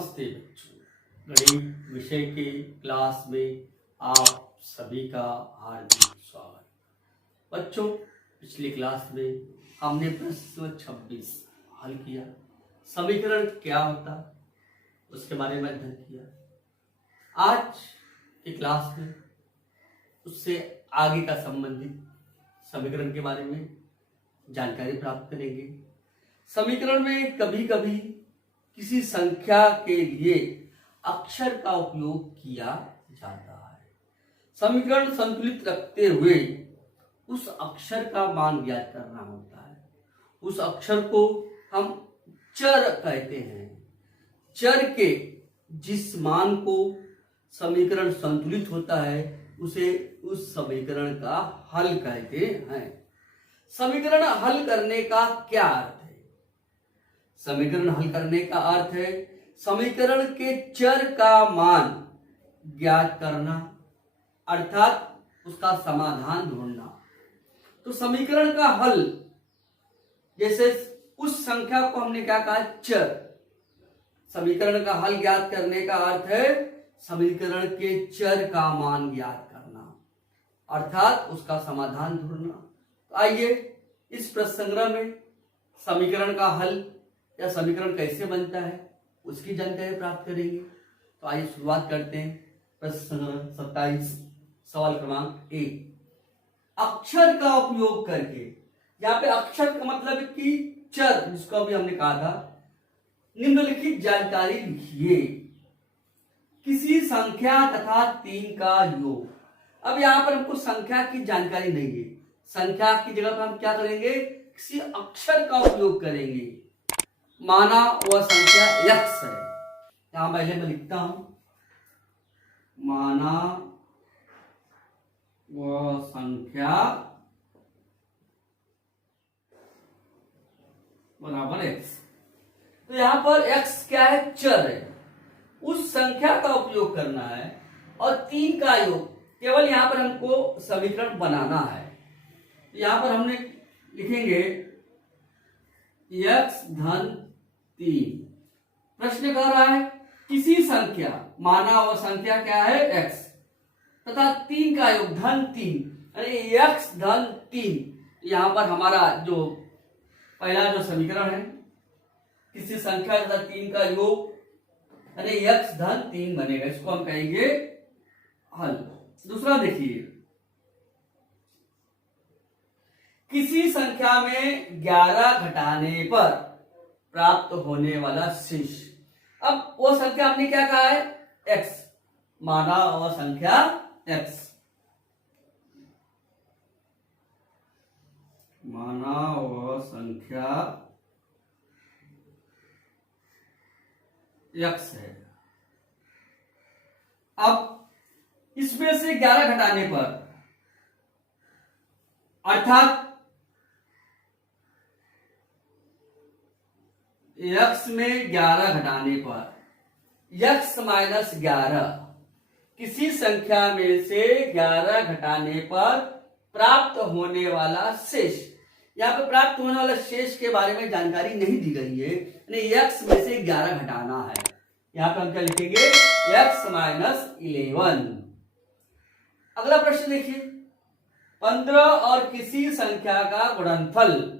नमस्ते बच्चों, गणित विषय के क्लास में आप सभी का हार्दिक स्वागत। बच्चों, पिछली क्लास में हमने प्रश्न 26 हल किया। समीकरण क्या होता है उसके बारे में अध्ययन किया। आज की क्लास में उससे आगे का संबंधित समीकरण के बारे में जानकारी प्राप्त करेंगे। समीकरण में कभी कभी किसी संख्या के लिए अक्षर का उपयोग किया जाता है। समीकरण संतुलित रखते हुए उस अक्षर का मान ज्ञात करना होता है। उस अक्षर को हम चर कहते हैं। चर के जिस मान को समीकरण संतुलित होता है उसे उस समीकरण का हल कहते हैं। समीकरण हल करने का क्या अर्थ है? समीकरण हल करने का अर्थ है समीकरण के चर का मान ज्ञात करना, अर्थात उसका समाधान ढूंढना। तो समीकरण का हल, जैसे उस संख्या को हमने क्या कहा, चर। समीकरण का हल ज्ञात करने का अर्थ है समीकरण के चर का मान ज्ञात करना, अर्थात उसका समाधान ढूंढना। तो आइए इस प्रश्न संग्रह में समीकरण का हल या समीकरण कैसे बनता है उसकी जानकारी प्राप्त करेंगे। तो आइए शुरुआत करते हैं। प्रश्न संग्रह 27, सवाल क्रमांक 1। अक्षर का उपयोग करके, यहाँ पे अक्षर का मतलब है कि चर, जिसको अभी हमने कहा था, निम्नलिखित जानकारी लिखिए। किसी संख्या तथा 3 का योग। अब यहाँ पर हमको संख्या की जानकारी नहीं है। संख्या की जगह पर हम क्या करेंगे, किसी अक्षर का उपयोग करेंगे। माना वह संख्या x है। यहां पहले मैं लिखता हूं, माना वह संख्या बराबर x। तो यहां पर x क्या है, चर है। उस संख्या का उपयोग करना है और 3 का योग, केवल यहां पर हमको समीकरण बनाना है। यहां पर हमने लिखेंगे x धन 3। प्रश्न कह रहा है किसी संख्या, माना वह संख्या क्या है x, तथा 3 का योग धन 3, यानी x धन 3। यहां पर हमारा जो पहला जो समीकरण है, किसी संख्या तथा 3 का योग यानी x धन 3 बनेगा। इसको हम कहेंगे हल। दूसरा देखिए, किसी संख्या में 11 घटाने पर प्राप्त होने वाला शेष। अब वो संख्या हमने क्या कहा है, x। माना वह संख्या x, माना वह संख्या x है। अब इसमें से 11 घटाने पर, अर्थात x में 11 घटाने पर, x माइनस 11, किसी संख्या में से 11 घटाने पर प्राप्त होने वाला शेष। यहाँ पे प्राप्त होने वाला शेष के बारे में जानकारी नहीं दी गई है, यानी x में से 11 घटाना है। यहाँ पे हम क्या लिखेंगे, x माइनस 11। अगला प्रश्न देखिए, 15 और किसी संख्या का गुणनफल।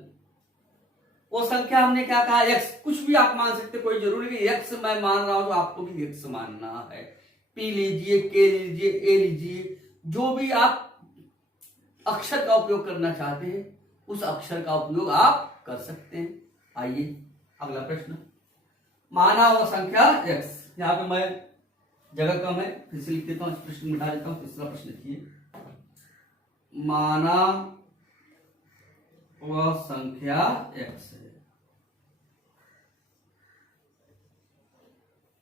वो संख्या हमने क्या कहा, x। कुछ भी आप मान सकते, कोई जरूरी नहीं x मैं मान रहा हूं तो आपको भी x मानना है। p लीजिए, k लीजिए, a लीजिए, जो भी आप अक्षर का उपयोग करना चाहते हैं उस अक्षर का उपयोग आप कर सकते हैं। आइए अगला प्रश्न, माना वह संख्या x। यहाँ पे मैं जगह कम है, फिर से लिख देता हूँ, इस प्रश्न मिटा देता हूँ। तीसरा प्रश्न लिखिए, माना वह संख्या x है।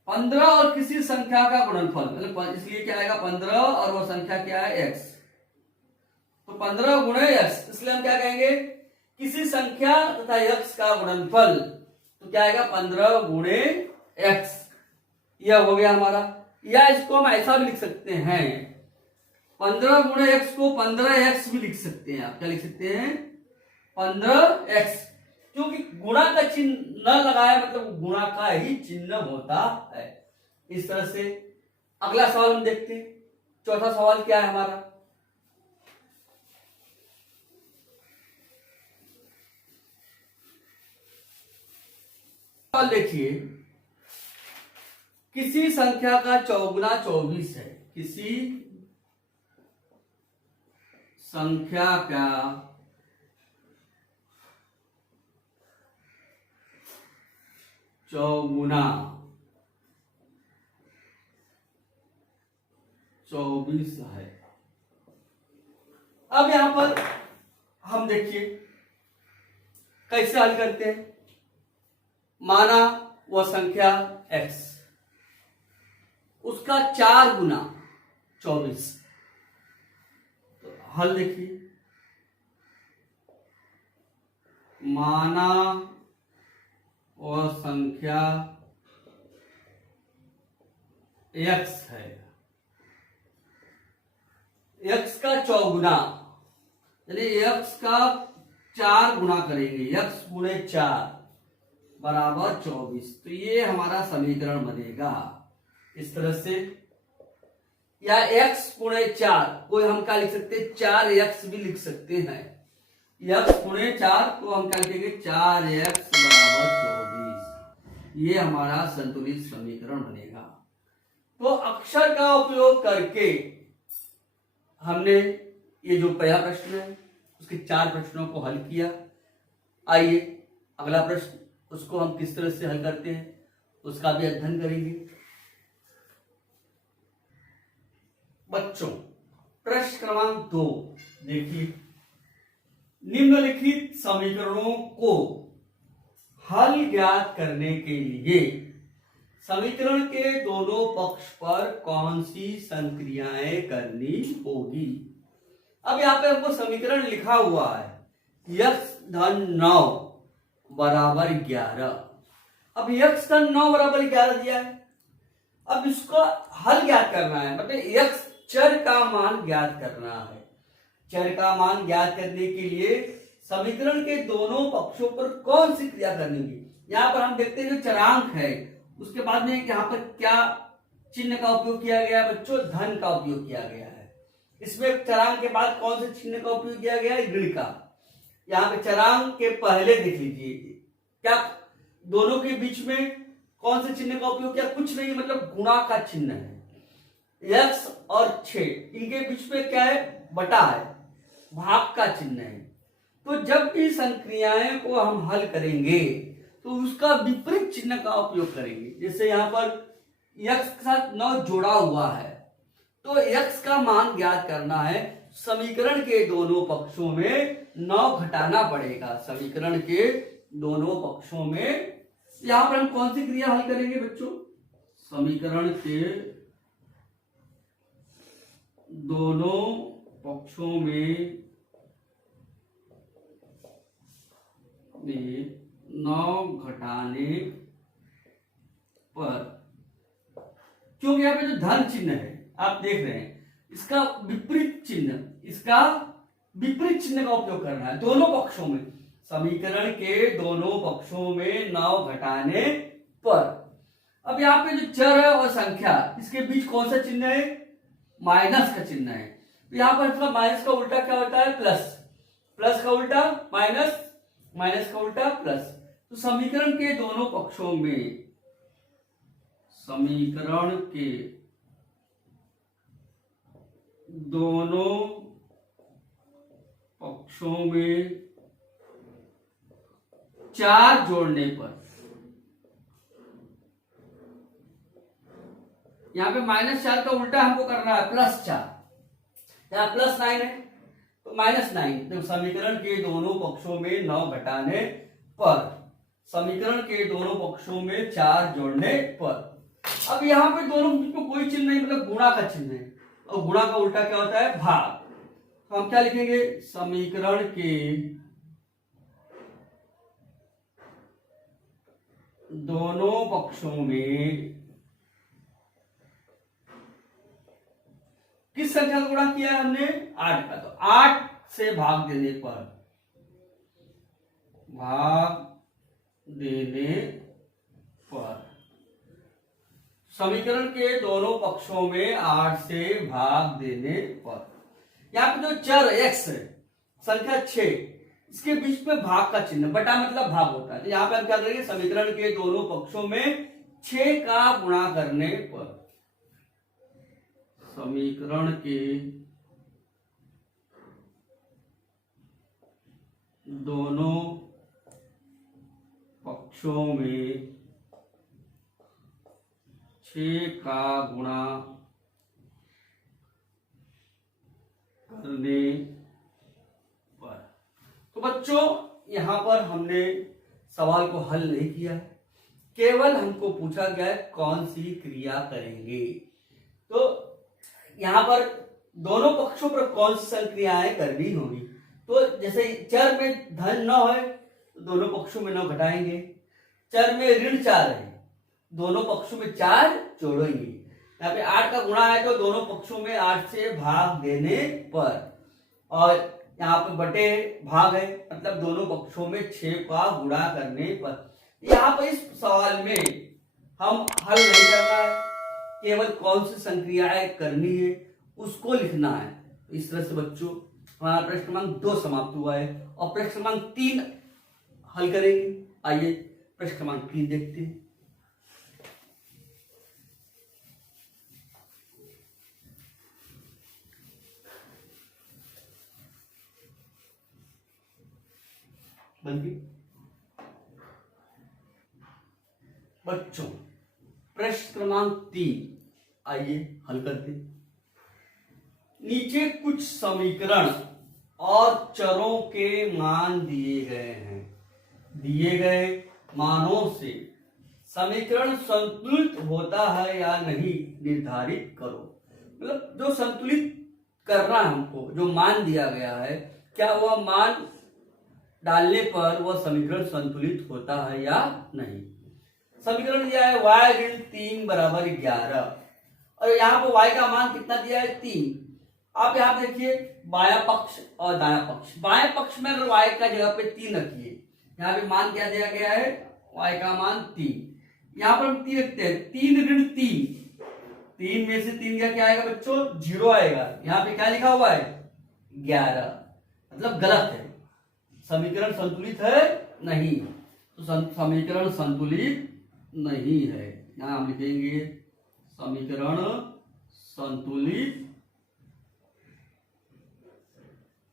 15 और किसी संख्या का गुणनफल, इसलिए क्या आएगा, 15 और वह संख्या क्या है, x। तो 15 गुणे x, इसलिए हम क्या कहेंगे, किसी संख्या तथा x का गुणनफल। तो क्या आएगा, 15 गुणे x। यह हो गया हमारा। या इसको हम ऐसा भी लिख सकते हैं, 15 गुणे x को 15x भी लिख सकते हैं। आप क्या लिख सकते हैं, 15x, क्योंकि गुणा का चिन्ह न लगाया मतलब गुणा का ही चिन्ह होता है। इस तरह से अगला सवाल हम देखते हैं। चौथा सवाल क्या है हमारा, सवाल देखिए, किसी संख्या का चौगुना 24 है। किसी संख्या का चौगुना 24 है। अब यहां पर हम देखिए कैसे हल करते हैं। माना वह संख्या x, उसका 4 गुना 24। तो हल देखिए, माना वह संख्या x है, x का चौगुना यानी x का 4 गुना करेंगे, x गुणे 4 बराबर 24। तो ये हमारा समीकरण बनेगा इस तरह से, या x गुणे 4 को हम क्या लिख सकते हैं, 4x भी लिख सकते हैं। x गुणे 4 को हम क्या लिखेंगे, 4x बराबर 24। ये हमारा संतुलित समीकरण बनेगा। तो अक्षर का उपयोग करके हमने ये जो पहला प्रश्न है उसके 4 प्रश्नों को हल किया। आइए अगला प्रश्न, उसको हम किस तरह से हल करते हैं उसका भी अध्ययन करेंगे। बच्चों, प्रश्न क्रमांक 2 देखिए, निम्नलिखित समीकरणों को हल ज्ञात करने के लिए समीकरण के दोनों पक्ष पर कौन सी संक्रियाएं करनी होगी। अब यहां पे हमको समीकरण लिखा हुआ है x धन 9 बराबर 11। अब x धन 9 बराबर 11 दिया है। अब इसको हल ज्ञात करना है, मतलब x चर का मान ज्ञात करना है। चर का मान ज्ञात करने के लिए समीकरण के दोनों पक्षों पर कौन सी क्रिया करनी है। यहां पर हम देखते हैं जो चरांक है उसके बाद में यहाँ पर क्या चिन्ह का उपयोग किया गया है बच्चों, धन का उपयोग किया गया है। इसमें चरांक के बाद कौन से चिन्ह का उपयोग किया गया है, ऋण का। यहाँ पे चरांक के पहले देख लीजिए क्या दोनों के बीच में कौन से चिन्ह का उपयोग किया, कुछ नहीं, मतलब गुणा का चिन्ह है। x और 6 इनके बीच में क्या है, बटा है, भाग का चिन्ह है। तो जब भी संक्रियाएं को हम हल करेंगे तो उसका विपरीत चिन्ह का उपयोग करेंगे। जैसे यहां पर x के साथ 9 जोड़ा हुआ है तो x का मान ज्ञात करना है, समीकरण के दोनों पक्षों में 9 घटाना पड़ेगा। समीकरण के दोनों पक्षों में यहां पर हम कौन सी क्रिया हल करेंगे बच्चों, समीकरण के दोनों पक्षों में 9 घटाने पर, क्योंकि यहाँ पे जो धन चिन्ह है आप देख रहे हैं, इसका विपरीत चिन्ह, इसका विपरीत चिन्ह का उपयोग करना है दोनों पक्षों में। समीकरण के दोनों पक्षों में 9 घटाने पर। अब यहाँ पे जो चर है और संख्या, इसके बीच कौन सा चिन्ह है, माइनस का चिन्ह है। तो यहाँ पर मतलब माइनस का उल्टा क्या होता है, प्लस, प्लस का उल्टा माइनस, माइनस का उल्टा प्लस। तो समीकरण के दोनों पक्षों में, समीकरण के दोनों पक्षों में 4 जोड़ने पर, यहां पे -4 का उल्टा हमको करना है +4, यहां +9 है तो -9। तो समीकरण के दोनों पक्षों में 9 घटाने पर, समीकरण के दोनों पक्षों में 4 जोड़ने पर। अब यहां पे दोनों बीच में कोई चिन्ह नहीं, मतलब गुणा का चिन्ह है, और गुणा का उल्टा क्या होता है, भाग। तो हम क्या लिखेंगे, समीकरण के दोनों पक्षों में किस संख्या का गुणा किया है हमने, 8 का। तो 8 से भाग देने पर भाग देने पर, समीकरण के दोनों पक्षों में 8 से भाग देने पर, यहाँ पे जो चर x है, संख्या 6, इसके बीच में भाग का चिन्ह, बटा मतलब भाग होता है, तो यहाँ पे हम क्या करेंगे, समीकरण के दोनों पक्षों में 6 का गुणा करने पर, समीकरण के दोनों पक्षों में 6 का गुणा करने पर। तो बच्चों यहां पर हमने सवाल को हल नहीं किया है, केवल हमको पूछा गया है कौन सी क्रिया करेंगे। तो यहां पर दोनों पक्षों पर कौन सी संक्रियाएं करनी होगी। तो जैसे चर में धन 9 है तो दोनों पक्षों में 9 घटाएंगे, चर में ऋण 4 है, दोनों पक्षों में 4 जोड़ेंगे, यहाँ पे 8 का गुणा है तो दोनों पक्षों में 8 से भाग देने पर, और यहाँ पे बटे भाग है मतलब दोनों पक्षों में 6 का गुणा करने पर। यहाँ पर इस सवाल में हम हल नहीं करना है, केवल कौन सी संक्रियाएं करनी है उसको लिखना है। इस तरह से बच्चों हमारा प्रश्न क्रमांक 2 समाप्त हुआ है और प्रश्न क्रमांक 3 हल करेंगे। आइए प्रश्न क्रमांक 3 देखते हैं। बच्चों प्रश्न क्रमांक 3 आइए हल करते हैं। नीचे कुछ समीकरण और चरों के मान दिए गए हैं, दिए गए मानों से समीकरण संतुलित होता है या नहीं निर्धारित करो। मतलब जो संतुलित करना है हमको, जो मान दिया गया है, क्या वह मान डालने पर वह समीकरण संतुलित होता है या नहीं। समीकरण दिया है y ऋण 3 बराबर 11 और यहाँ पर y का मान कितना दिया है 3। आप यहाँ देखिए बायां पक्ष और दायां पक्ष, बाएं पक्ष में अगर y का जगह पे 3 रखिए, यहाँ पे मान क्या दिया गया है y का मान 3, यहाँ पर हम 3 रखते हैं, 3 ऋण 3 में से 3 का क्या आएगा बच्चों 0 आएगा, यहाँ पे क्या लिखा हुआ है 11, मतलब गलत है, समीकरण संतुलित है नहीं, तो समीकरण संतुलित नहीं है। यहां हम लिखेंगे समीकरण संतुलित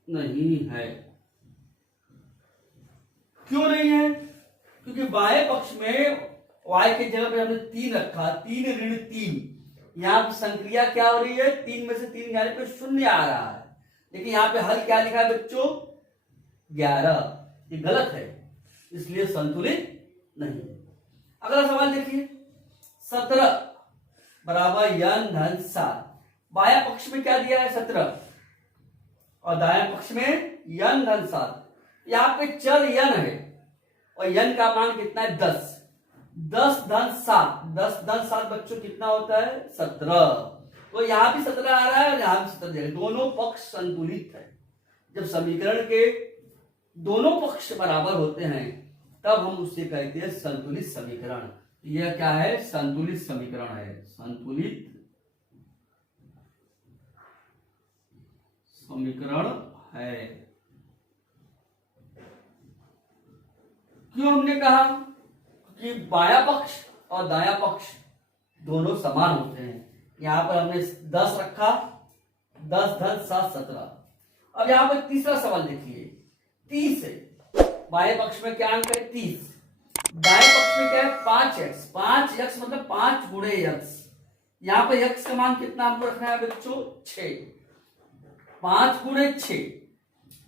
नहीं है। क्यों नहीं है? क्योंकि बाएं पक्ष में y के जगह पे हमने 3 रखा, 3 ऋण 3, यहाँ पे संक्रिया क्या हो रही है 3 में से 3 जाने पे 0 आ रहा है, लेकिन यहाँ पे हल क्या लिखा है बच्चों 11, ये गलत है, इसलिए संतुलित नहीं। अगला सवाल देखिए 17 बराबर n धन 7, बाया पक्ष में क्या दिया है 17 और दाया पक्ष में n धन 7, यहाँ पे चर n है और n का मान कितना है 10, 10 धन 7, 10 धन 7 बच्चों कितना होता है 17, तो यहाँ भी 17 आ रहा है और यहाँ भी 17, दोनों पक्ष संतुलित है। जब समीकरण के दोनों पक्ष बराबर होते हैं तब हम उससे कहते हैं संतुलित समीकरण। यह क्या है संतुलित समीकरण है, संतुलित समीकरण है। क्यों हमने कहा कि बायां पक्ष और दायां पक्ष दोनों समान होते हैं। यहां पर हमने 10 रखा, 10 धन 7 17। अब यहां पर तीसरा सवाल देखिए 30 है, बाएं पक्ष में क्या अंक है 30, दाएं पक्ष में क्या है 5x, 5x मतलब 5 गुणे x, यहाँ पे x का मान कितना हमको रखना है बच्चों 6, 5 गुणे 6,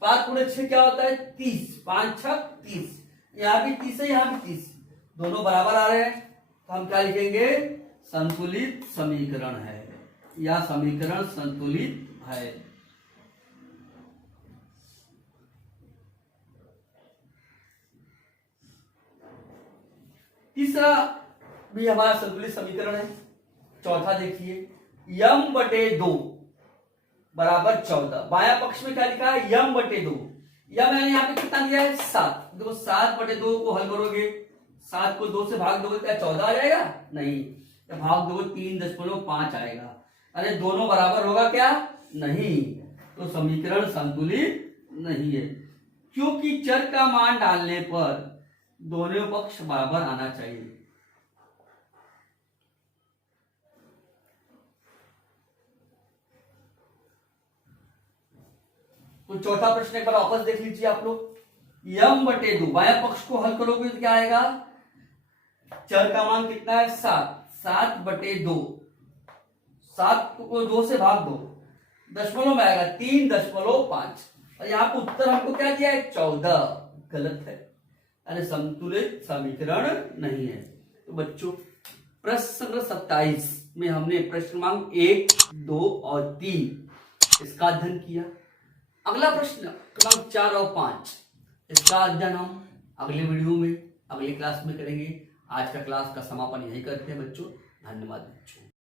5 गुणे 6 क्या होता है 30, 5 6 30, यहाँ भी 30 है यहाँ भी 30, दोनों बराबर आ रहे हैं, तो हम क्या लिखेंगे संतुलित समीकरण है या समीकरण संतुलित है। तीसरा भी हमारा संतुलित समीकरण है। चौथा देखिए m/2 बराबर 14, बाया पक्ष में क्या लिखा है m/2, या मैंने यहाँ पे कितना दिया है 7। देखो 7/2 को हल करोगे, 7 को 2 से भाग दोगे क्या 14 आ जाएगा? नहीं, तो भाग दोगे 3.5 आएगा। अरे दोनों बराबर होगा क्या? नहीं, तो समीकरण संतुलित नहीं है, क्योंकि चर का मान डालने पर दोनों पक्ष बराबर आना चाहिए। तो चौथा प्रश्न एक बार वापस देख लीजिए आप लोग। m/2 बाएं पक्ष को हल करोगे तो क्या आएगा? चर का मान कितना है? 7/2, 7 को 2 से भाग दो, दशमलव में आएगा 3.5, और यहाँ पे उत्तर हमको क्या दिया है? 14। गलत है, अरे संतुलित समीकरण नहीं है। तो बच्चों प्रश्न संख्या 27 में हमने प्रश्न क्रमांक 1, 2 और 3 इसका अध्ययन किया। अगला प्रश्न क्रमांक 4 और 5 इसका अध्ययन हम अगले वीडियो में अगली क्लास में करेंगे। आज का क्लास का समापन यही करते हैं बच्चों। धन्यवाद बच्चों।